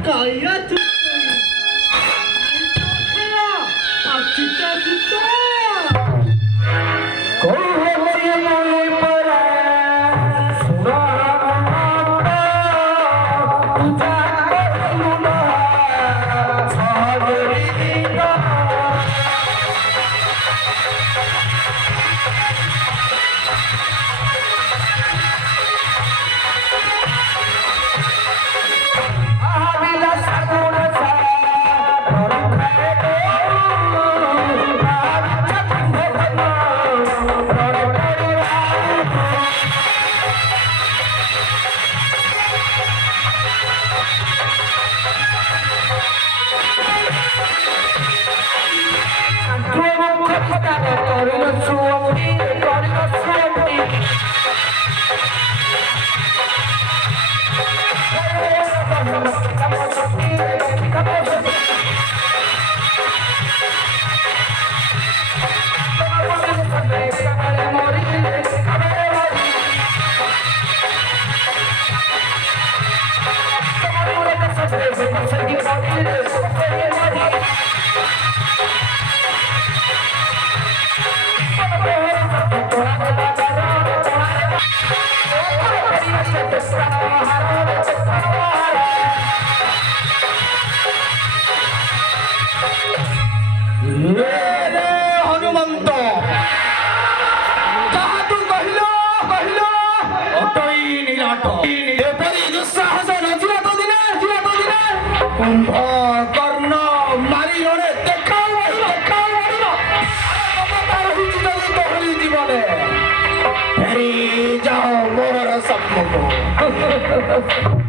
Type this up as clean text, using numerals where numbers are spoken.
Kaya tuloy. Kaya, pagkita-kita. Hanumant ଯାହାତୁ କହିଲ କହିଲ ଅଟଇ ନିରାଟ ଏପରି ଦୁଃସାହସ ନଯିବ ତ ଦିନେ କୁମ୍ଭକର୍ଣ୍ଣ ମାରି ଜଣେ ଦେଖାଉ ମାରିବ ମମତା ରହିଛି ଯଦି ତୋହରି ଜୀବନେ ଫେରି ଯାଅ ମୋର ସମ୍ମୁଖ